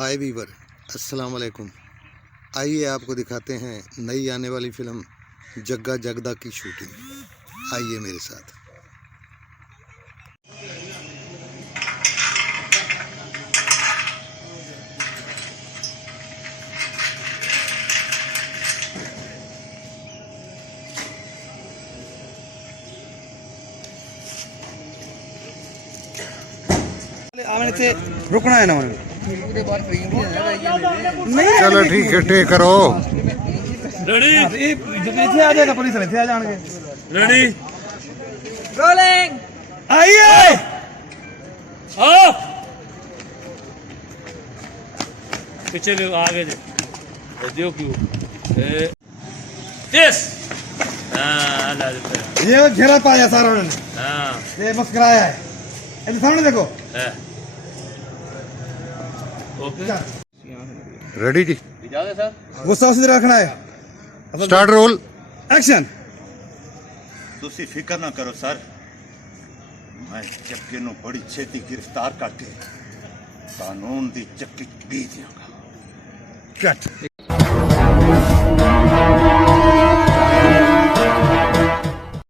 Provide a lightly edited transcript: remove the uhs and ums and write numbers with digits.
हाय Weaver, अस्सलाम वालेकुम। आइए आपको दिखाते हैं नई आने वाली फिल्म जग्गा जगदा की शूटिंग। आइए मेरे साथ। आपने से रुकना है ना उन्हें। चलो ठीक है, टे करो। रेडी इतने आ जाएगा पुलिस इतने आ जाएंगे। रेडी रोलिंग आइए ऑफ पीछे ले आगे देखो क्यों यस हां ला देते ये घेरा पाया सारा उन्होंने। हां ये बस कराया है। इधर सामने देखो। ओके रेडी जी, इजाजत सर। गुस्सा सीधे रखना है। Start roll action. तुसी फिक्र ना करो सर, मैं जग्गे नूं बड़ी छेती गिरफ्तार करके कानून दी चक्की बीत जाऊंगा। कट।